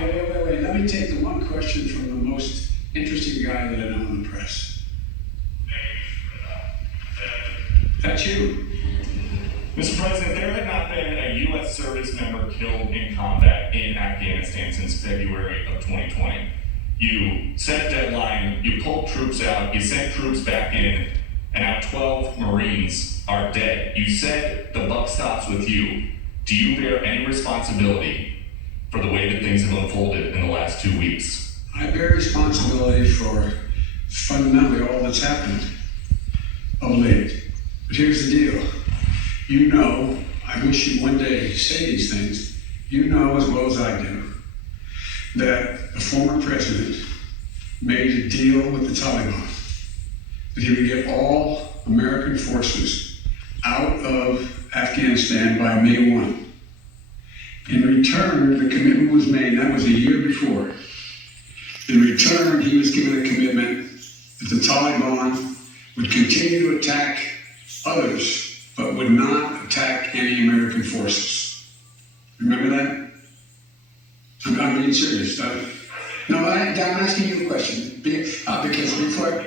Wait. Let me take the one question from the most interesting guy that I know in the press. That's you. Mr. President, there had not been a U.S. service member killed in combat in Afghanistan since February of 2020. You set a deadline, you pulled troops out, you sent troops back in, and now 12 Marines are dead. You said the buck stops with you. Do you bear any responsibility for the way that things have unfolded in the last 2 weeks? I bear responsibility for fundamentally all that's happened of late. But here's the deal. You know, I wish you one day to say these things, you know as well as I do, that the former president made a deal with the Taliban that he would get all American forces out of Afghanistan by May 1. In return, the commitment was made, and that was a year before. In return, he was given a commitment that the Taliban would continue to attack others, but would not attack any American forces. Remember that? I'm being serious. No, I'm asking you a question. Because before...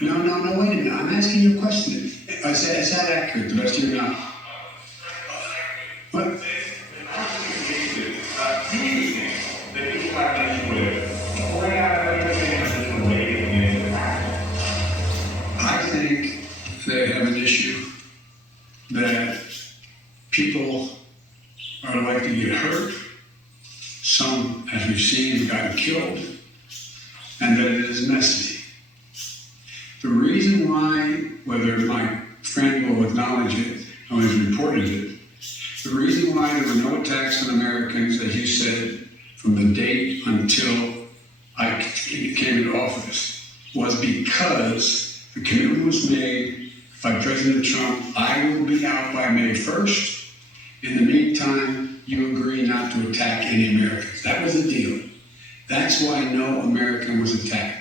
No, wait a minute. I'm asking you a question. Is that accurate, the best of your knowledge? What? I think they have an issue that people are likely to get hurt. Some, as we've seen, have gotten killed, and that it is messy. The reason why, whether my friend will acknowledge it or has reported it, the reason why there were no attacks on Americans, as you said, from the date until I came into office, was because the commitment was made by President Trump, I will be out by May 1st. In the meantime, you agree not to attack any Americans. That was the deal. That's why no American was attacked.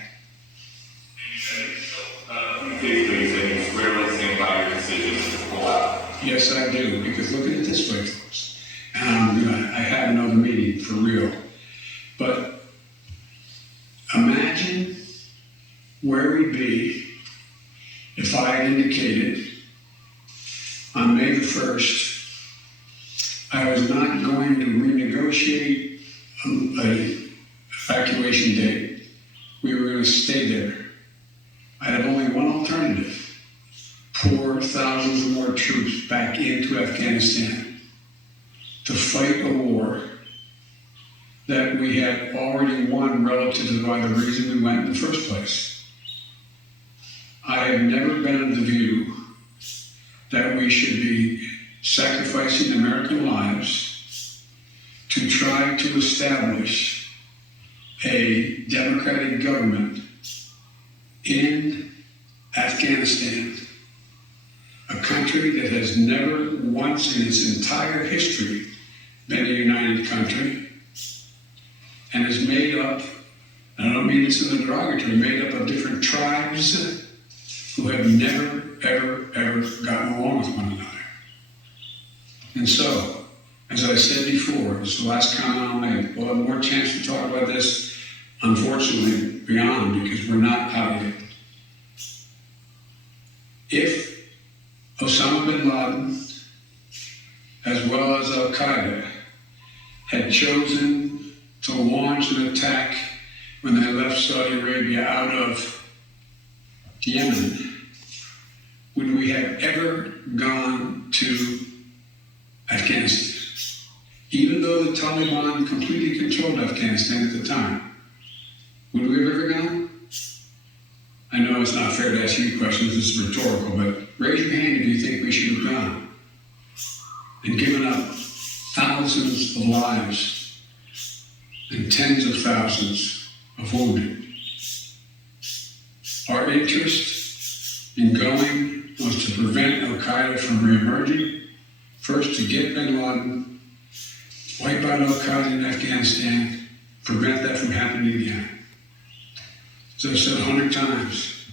Yes, I do, because look at it this way, folks. I had another meeting for real. But imagine where we'd be if I had indicated on May the 1st I was not going to renegotiate an evacuation date. We were going to stay there. I had only one alternative. Pour thousands of more troops back into Afghanistan to fight a war that we had already won relative to the reason we went in the first place. I have never been of the view that we should be sacrificing American lives to try to establish a democratic government in Afghanistan, a country that has never once in its entire history been a united country and is made up, and I don't mean this in a derogatory, made up of different tribes who have never, ever gotten along with one another. And so, as I said before, this is the last comment I'll make. We'll have more chance to talk about this, unfortunately, beyond, because we're not out yet. If Osama bin Laden, as well as Al-Qaeda, had chosen to launch an attack when they left Saudi Arabia out of Yemen, would we have ever gone to Afghanistan? Even though the Taliban completely controlled Afghanistan at the time, would we have ever gone? I know it's not fair to ask you questions, this is rhetorical, but raise your hand if you think we should have gone and given up thousands of lives and tens of thousands of wounded. Our interest in going was to prevent Al-Qaeda from reemerging, first to get bin Laden, wipe out Al-Qaeda in Afghanistan, prevent that from happening again. As I've said 100 times,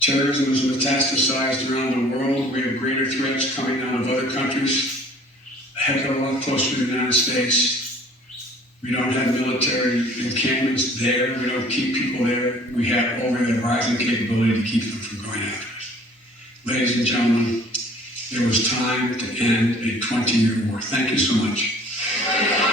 terrorism is metastasized around the world. We have greater threats coming out of other countries, a heck of a lot closer to the United States. We don't have military encampments there. We don't keep people there. We have over-the-horizon capability to keep them from going after us. Ladies and gentlemen, there was time to end a 20-year war. Thank you so much.